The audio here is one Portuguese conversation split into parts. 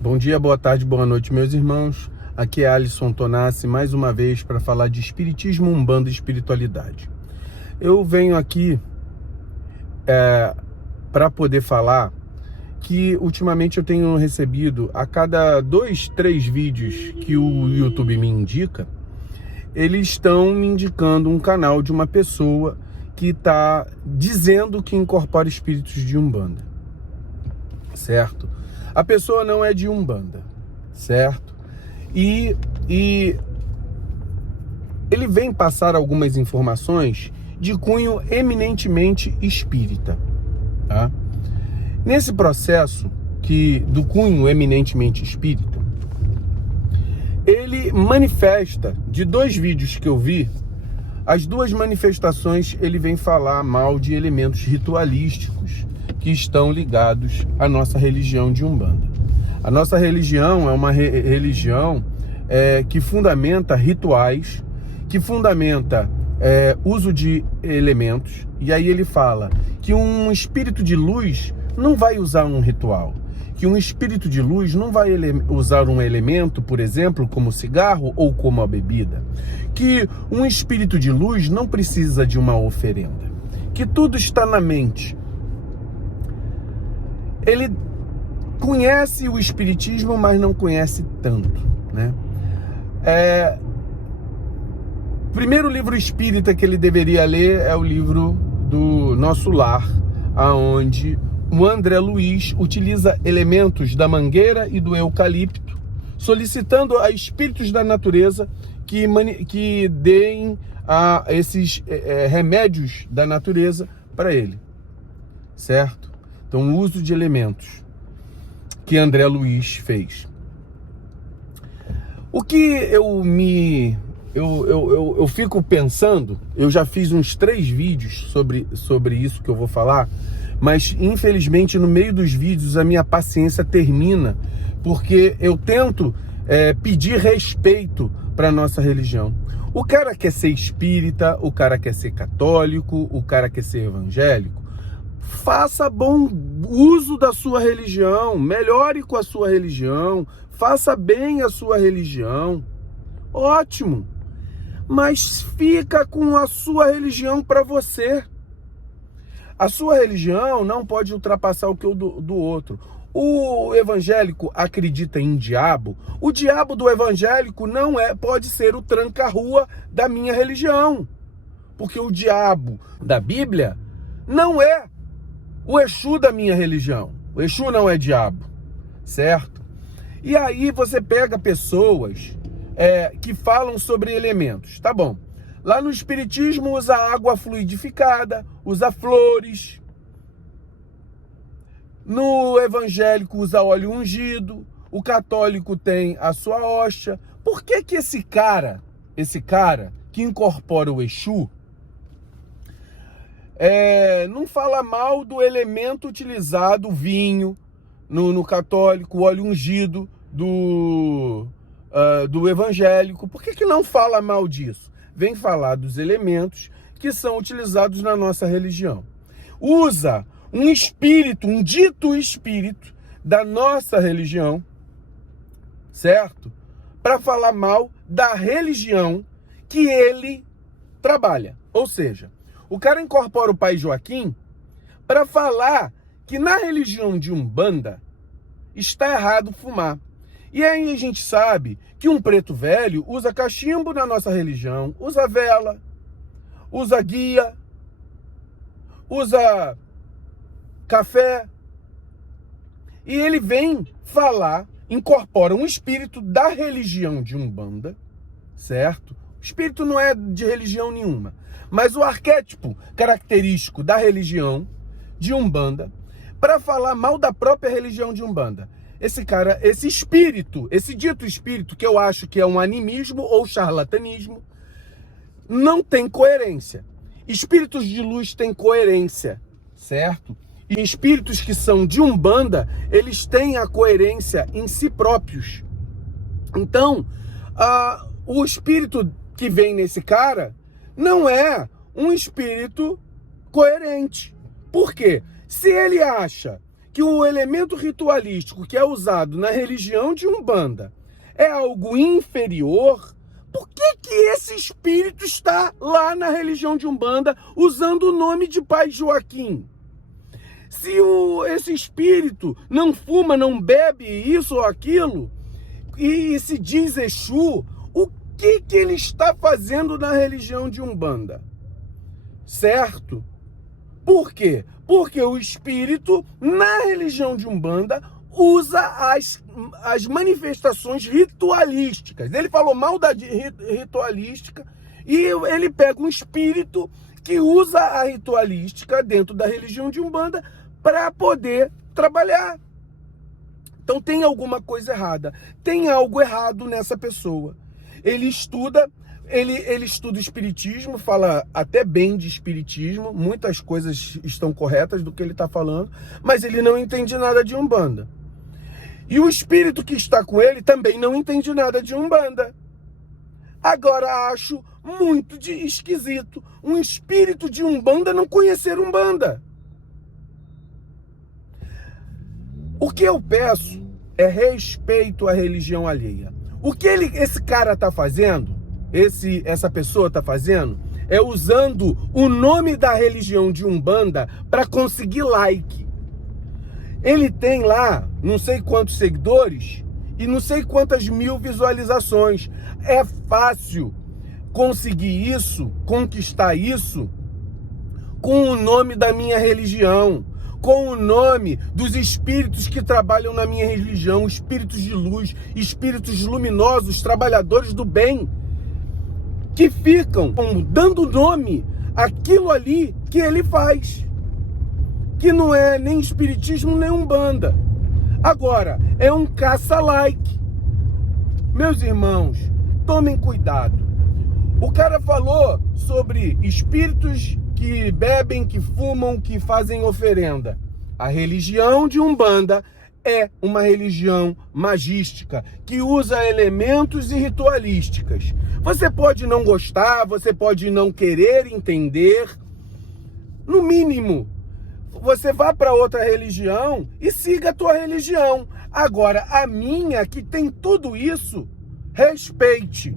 Bom dia, boa tarde, boa noite, meus irmãos. Aqui é Alisson Tonassi, mais uma vez para falar de Espiritismo, Umbanda e Espiritualidade. Eu venho aqui para poder falar que ultimamente eu tenho recebido, a cada 2, 3 vídeos que o YouTube me indica, eles estão me indicando um canal de uma pessoa que está dizendo que incorpora espíritos de Umbanda, certo? A pessoa não é de Umbanda, certo? E ele vem passar algumas informações de cunho eminentemente espírita, tá? Nesse processo do cunho eminentemente espírita, ele manifesta, de 2 vídeos que eu vi, as 2 manifestações ele vem falar mal de elementos ritualísticos que estão ligados à nossa religião de Umbanda. A nossa religião é uma religião que fundamenta rituais, que fundamenta uso de elementos, e aí ele fala que um espírito de luz não vai usar um ritual, que um espírito de luz não vai usar um elemento, por exemplo, como o cigarro ou como a bebida, que um espírito de luz não precisa de uma oferenda, que tudo está na mente. Ele conhece o espiritismo, mas não conhece tanto, né? O primeiro livro espírita que ele deveria ler é o livro do Nosso Lar, aonde o André Luiz utiliza elementos da mangueira e do eucalipto, solicitando a espíritos da natureza que deem esses remédios da natureza para ele, certo? Então, o uso de elementos que André Luiz fez. O que eu fico pensando, eu já fiz uns 3 vídeos sobre isso que eu vou falar, mas infelizmente no meio dos vídeos a minha paciência termina, porque eu tento pedir respeito para a nossa religião. O cara quer ser espírita, o cara quer ser católico, o cara quer ser evangélico. Faça bom uso da sua religião, melhore com a sua religião, faça bem a sua religião. Ótimo! Mas fica com a sua religião para você. A sua religião não pode ultrapassar o que do outro. O evangélico acredita em diabo. O diabo do evangélico não pode ser o tranca-rua da minha religião. Porque o diabo da Bíblia não é o Exu da minha religião. O Exu não é diabo, certo? E aí você pega pessoas que falam sobre elementos, tá bom? Lá no espiritismo usa água fluidificada, usa flores. No evangélico usa óleo ungido. O católico tem a sua hóstia. Por que que esse cara que incorpora o Exu, não fala mal do elemento utilizado, o vinho, no católico, o óleo ungido do evangélico? Por que não fala mal disso? Vem falar dos elementos que são utilizados na nossa religião. Usa um espírito, um dito espírito da nossa religião, certo? Para falar mal da religião que ele trabalha. Ou seja, o cara incorpora o Pai Joaquim para falar que na religião de Umbanda está errado fumar. E aí a gente sabe que um preto velho usa cachimbo na nossa religião, usa vela, usa guia, usa café. E ele vem falar, incorpora um espírito da religião de Umbanda, certo? O espírito não é de religião nenhuma, mas o arquétipo característico da religião de Umbanda, para falar mal da própria religião de Umbanda. Esse cara, esse espírito, esse dito espírito, que eu acho que é um animismo ou charlatanismo, não tem coerência. Espíritos de luz têm coerência, certo? E espíritos que são de Umbanda, eles têm a coerência em si próprios. Então, o espírito que vem nesse cara não é um espírito coerente. Por quê? Se ele acha que o elemento ritualístico que é usado na religião de Umbanda é algo inferior, por que esse espírito está lá na religião de Umbanda usando o nome de Pai Joaquim? Se esse espírito não fuma, não bebe isso ou aquilo, e se diz Exu, o que ele está fazendo na religião de Umbanda? Certo? Por quê? Porque o espírito, na religião de Umbanda, usa as manifestações ritualísticas. Ele falou mal da ritualística e ele pega um espírito que usa a ritualística dentro da religião de Umbanda para poder trabalhar. Então tem alguma coisa errada. Tem algo errado nessa pessoa. Ele estuda espiritismo, fala até bem de espiritismo, muitas coisas estão corretas do que ele está falando, mas ele não entende nada de Umbanda. E o espírito que está com ele também não entende nada de Umbanda. Agora acho muito esquisito um espírito de Umbanda não conhecer Umbanda. O que eu peço é respeito à religião alheia. O que esse cara está fazendo, essa pessoa está fazendo, é usando o nome da religião de Umbanda para conseguir like. Ele tem lá não sei quantos seguidores e não sei quantas mil visualizações. É fácil conseguir isso, conquistar isso, com o nome da minha religião, com o nome dos espíritos que trabalham na minha religião, espíritos de luz, espíritos luminosos, trabalhadores do bem, que ficam dando nome àquilo ali que ele faz, que não é nem espiritismo nem Umbanda. Agora, é um caça-like. Meus irmãos, tomem cuidado. O cara falou sobre espíritos que bebem, que fumam, que fazem oferenda. A religião de Umbanda é uma religião magística, que usa elementos e ritualísticas. Você pode não gostar, você pode não querer entender. No mínimo, você vá para outra religião e siga a tua religião. Agora, a minha, que tem tudo isso, respeite.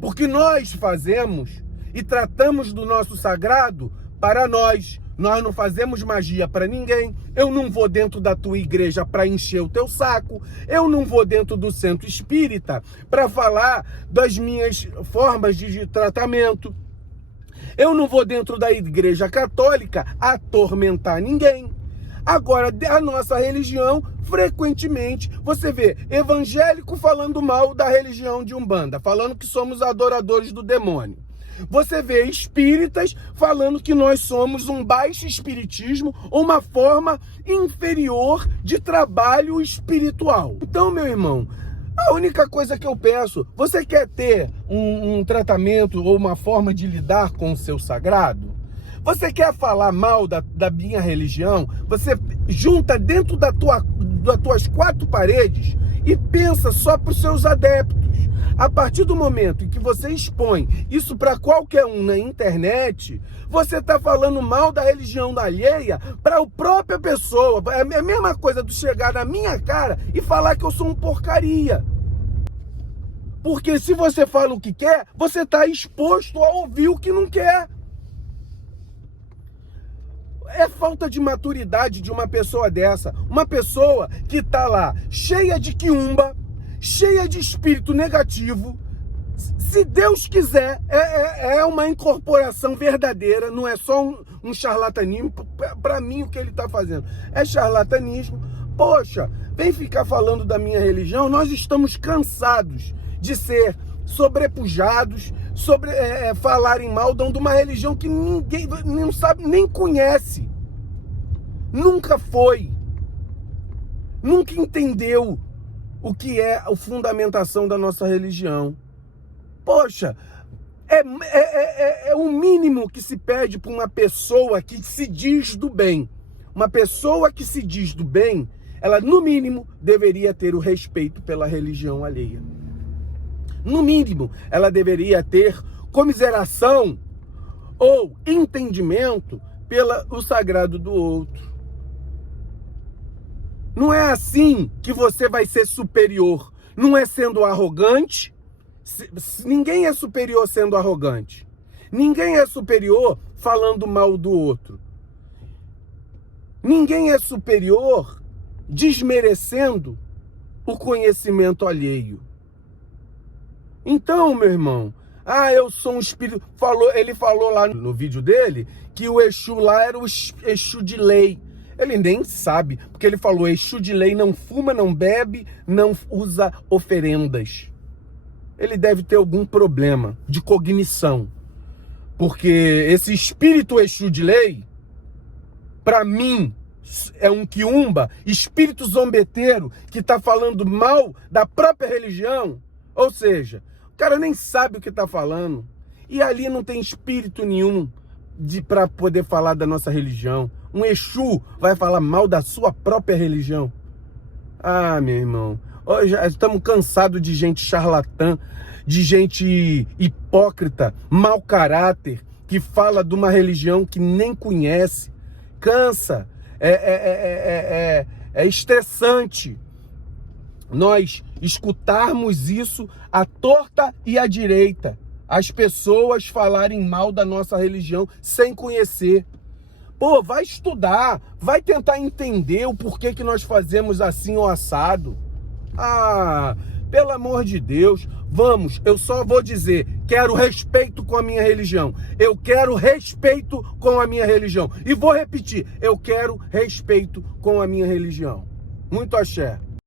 Porque nós fazemos e tratamos do nosso sagrado para nós. Nós não fazemos magia para ninguém. Eu não vou dentro da tua igreja para encher o teu saco. Eu não vou dentro do centro espírita para falar das minhas formas de tratamento. Eu não vou dentro da igreja católica atormentar ninguém. Agora, a nossa religião, frequentemente, você vê evangélico falando mal da religião de Umbanda, falando que somos adoradores do demônio. Você vê espíritas falando que nós somos um baixo espiritismo ou uma forma inferior de trabalho espiritual. Então, meu irmão, a única coisa que eu peço, você quer ter um tratamento ou uma forma de lidar com o seu sagrado? Você quer falar mal da minha religião? Você junta dentro das tuas quatro paredes e pensa só para os seus adeptos. A partir do momento em que você expõe isso para qualquer um na internet, você está falando mal da religião da alheia para a própria pessoa. É a mesma coisa do chegar na minha cara e falar que eu sou um porcaria. Porque se você fala o que quer, você está exposto a ouvir o que não quer. É falta de maturidade de uma pessoa dessa. Uma pessoa que está lá cheia de quiumba, cheia de espírito negativo. Se Deus quiser, é uma incorporação verdadeira, não é só um charlatanismo. Para mim, o que ele está fazendo é charlatanismo. Poxa, vem ficar falando da minha religião. Nós estamos cansados de ser sobrepujados, falarem mal de uma religião que ninguém não sabe, nem conhece. Nunca foi. Nunca entendeu o que é a fundamentação da nossa religião. Poxa, é o mínimo que se pede para uma pessoa que se diz do bem. Uma pessoa que se diz do bem, ela no mínimo deveria ter o respeito pela religião alheia. No mínimo, ela deveria ter comiseração ou entendimento pelo sagrado do outro. Não é assim que você vai ser superior. Não é sendo arrogante. Ninguém é superior sendo arrogante. Ninguém é superior falando mal do outro. Ninguém é superior desmerecendo o conhecimento alheio. Então, meu irmão, eu sou um espírito. Ele falou lá no vídeo dele que o Exu lá era o Exu de lei. Ele nem sabe, porque ele falou: Exu de lei não fuma, não bebe, não usa oferendas. Ele deve ter algum problema de cognição. Porque esse espírito Exu de lei, para mim, é um quiumba, espírito zombeteiro, que tá falando mal da própria religião. Ou seja, o cara nem sabe o que tá falando. E ali não tem espírito nenhum para poder falar da nossa religião. Um Exu vai falar mal da sua própria religião. Meu irmão, já estamos cansados de gente charlatã, de gente hipócrita, mau caráter, que fala de uma religião que nem conhece. Cansa, é estressante nós escutarmos isso à torta e à direita. As pessoas falarem mal da nossa religião sem conhecer. Pô, vai estudar, vai tentar entender o porquê que nós fazemos assim ou assado. Pelo amor de Deus, vamos, eu só vou dizer, quero respeito com a minha religião. Eu quero respeito com a minha religião. E vou repetir, eu quero respeito com a minha religião. Muito axé.